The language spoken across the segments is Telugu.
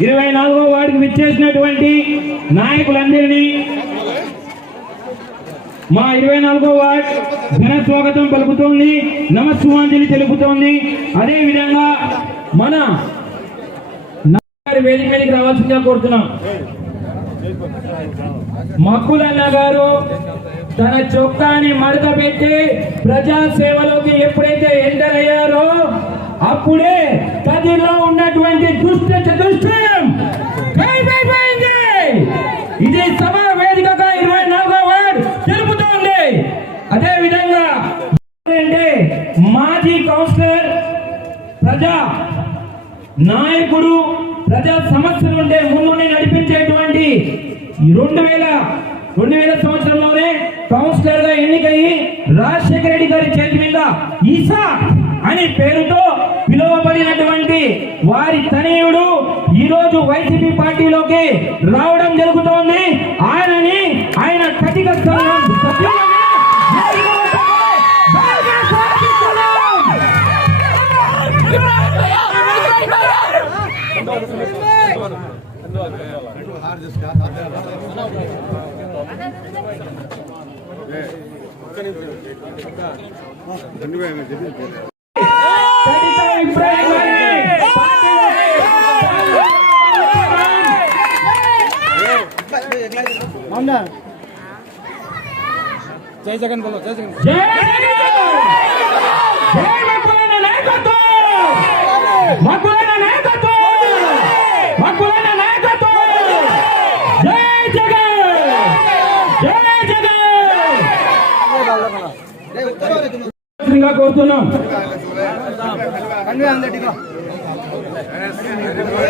24వ వార్డుకు విచ్చేసినటువంటి నాయకులందరినీ మా 24వ వార్డు ఘన స్వాగతం పలుకుతోంది, నమస్సుమాంజలి తెలుపుతోంది. అదే విధంగా మన వేదిక మీదకి రావాల్సిందిగా కోరుతున్నాం. మక్కులన్న గారు తన చొక్కాని మడత పెట్టి ప్రజాసేవలోకి ఎప్పుడైతే ఎంటర్ అయ్యారో అప్పుడే కదిలో ఉన్నటువంటి దుష్ట చతుష్టయం కైపోయింది. ఇది సభా వేదికగా 24వ వార్డు తెలుపుతోంది. అదే విధంగా మాజీ కౌన్సిలర్, ప్రజా నాయకుడు, ప్రజా సమస్యలుంటే ముందుండి నడిపించేటువంటి 2000 సంవత్సరంలోనే కౌన్సిలర్ గా ఎన్నికయ్యి రాజశేఖర రెడ్డి గారి చేతి మీద ఈసా అని పేరుతో పిలువబడినటువంటి వారి తనయుడు ఈ రోజు వైసీపీ పార్టీలోకి రావడం జరుగుతోంది. ఆయన కటిక जय जगन बोलो, जय जगन, जय मकुलन्न नायकत्व, मकुलन्न नायकत्व, मकुलन्न नायकत्व, जय जगन, जय जगन. సింగా కోరుతున్నాం.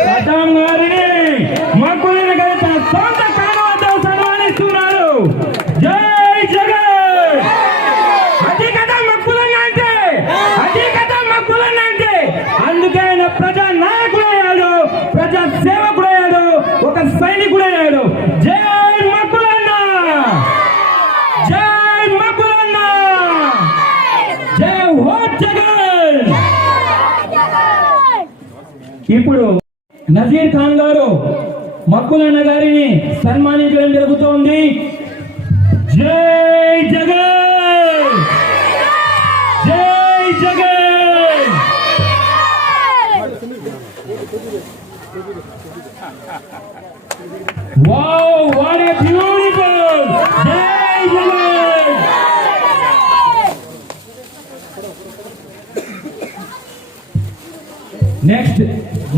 సద్దాం గారిని మక్కులన్న గారి తన సొంత కానువతో సన్మానిస్తున్నారు. జై జగన్. అది కదా మక్కులన్న అంటే, అది కదా మక్కులన్న అంటే. అందుకే ఆయన ప్రజా నాయకుడయ్యాడు, ప్రజా సేవకుడయ్యాడు, ఒక సైనికుడయ్యాడు. జై మక్కులన్న, జై మక్కులన్న, జై హో జగన్. ఇప్పుడు నజీర్ ఖాన్ గారు మక్కులన్న గారిని సన్మానించడం జరుగుతోంది. జై జగన్, జై Jagan. Wow, what a beautiful. జై జగన్. నెక్స్ట్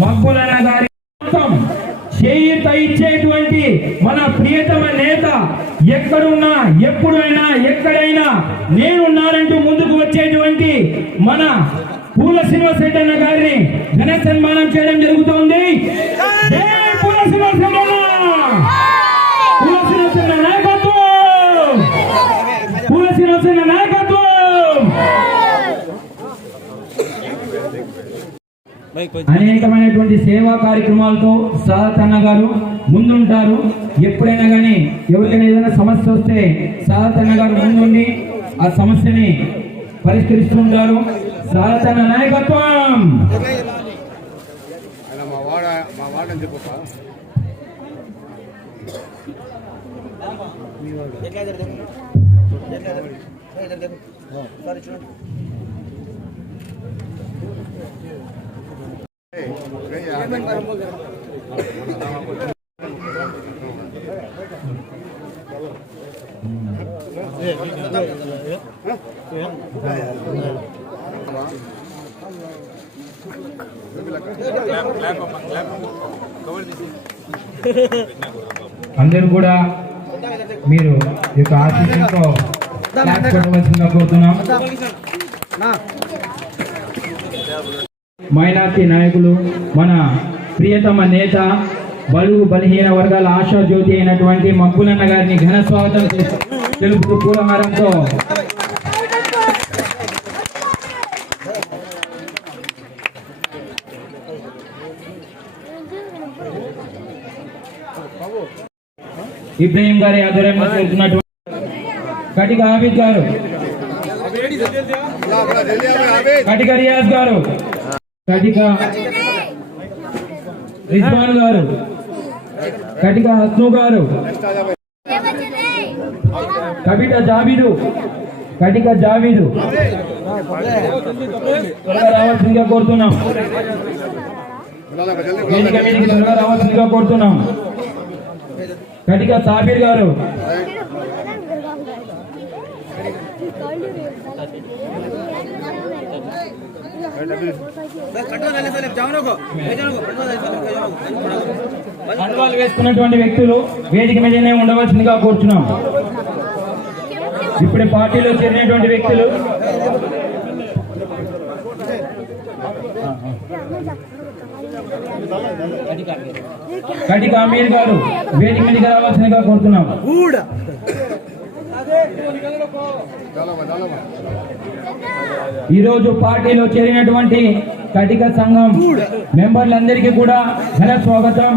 మక్కులన్న గారి చేయూత ఇచ్చేటువంటి మన ప్రియతమ నేత, ఎక్కడున్నా ఎప్పుడైనా ఎక్కడైనా నేనున్నానంటూ ముందుకు వచ్చేటువంటి మన పూల శ్రీనివాసరెడ్డి గారిని ఘన సన్మానం చేయడం జరుగుతోంది. పూల శ్రీనివాసరెడ్డి నాయకత్వం, పూల శ్రీనివాసరెడ్డి నాయకత్వం. అనేకమైనటువంటి సేవా కార్యక్రమాలతో సాదత్ అన్న గారు ముందుంటారు. ఎప్పుడైనా కానీ ఎవరికైనా ఏదైనా సమస్య వస్తే సాదత్ అన్న గారు ముందుండి ఆ సమస్యని పరిష్కరిస్తుంటారు. సాదత్ అన్న నాయకత్వం. అందరూ కూడా మీరు ఈ యొక్క ఆశీస్సులతో క్లాస్ కొట్టవలసిందిగా కోరుతున్నాం. మైనార్టీ నాయకులు, మన ప్రియతమ నేత, బలుగు బలహీన వర్గాల ఆశా జ్యోతి అయినటువంటి మక్కులన్న గారిని ఘన స్వాగతం తెలుపుతూ పూలహారంతో ఇబ్రహీం గారి ఆధ్వర్యంలో జరుగుతున్నటువంటి కటిక ఆబిద్ గారు, కటిక రియాజ్ గారు, కటిక రిజ్వాన్ గారు, కటిక హస్ను గారు, కవిట జాబీదు, కటిక జాబీదు త్వరగా రావాల్సిందిగా కోరుతున్నాం. వేదిక మీదకి త్వరగా రావాల్సిందిగా కోరుతున్నాం. కటిక సాబీర్ గారు, కండువాలు వేసుకున్నటువంటి వ్యక్తులు వేదిక మీదనే ఉండవలసిందిగా కోరుతున్నాం. ఇప్పుడు పార్టీలో చేరినటువంటి వ్యక్తులు కటిక అమీర్ గారు వేదిక మీదకి రావాల్సిందిగా కోరుతున్నాం. ఈరోజు పార్టీలో చేరినటువంటి కటిక సంఘం మెంబర్లందరికీ కూడా ఘన స్వాగతం,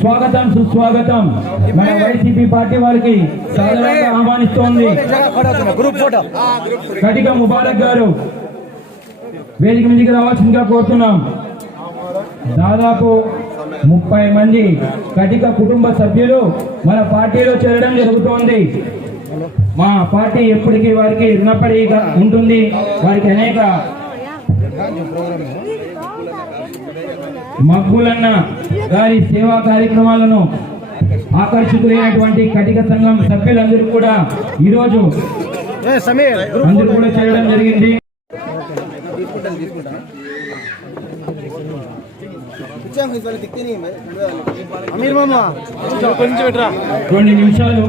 స్వాగతం, సుస్వాగతం. మన వైసీపీ పార్టీ వారికి సాధారణంగా ఆహ్వానిస్తోంది. కటిక ముబారక్ గారు వేదిక మీదకి రావాల్సిందిగా కోరుతున్నాం. దాదాపు 30 మంది కటిక కుటుంబ సభ్యులు మన పార్టీలో చేరడం జరుగుతోంది. మా పార్టీ ఎప్పటికీ వారికి రుణపడి ఉంటుంది. వారికి అనేక మక్కులన్న గారి సేవా కార్యక్రమాలను ఆకర్షితులైనటువంటి కటిక సంఘం సభ్యులందరూ కూడా ఈరోజు అందరూ కూడా చేరడం జరిగింది. రెండు నిమిషాలు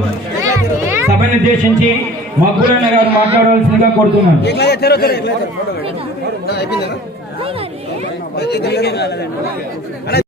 సభను ఉద్దేశించి మక్కులన్న గారు మాట్లాడవలసిందిగా కోరుతున్నాను.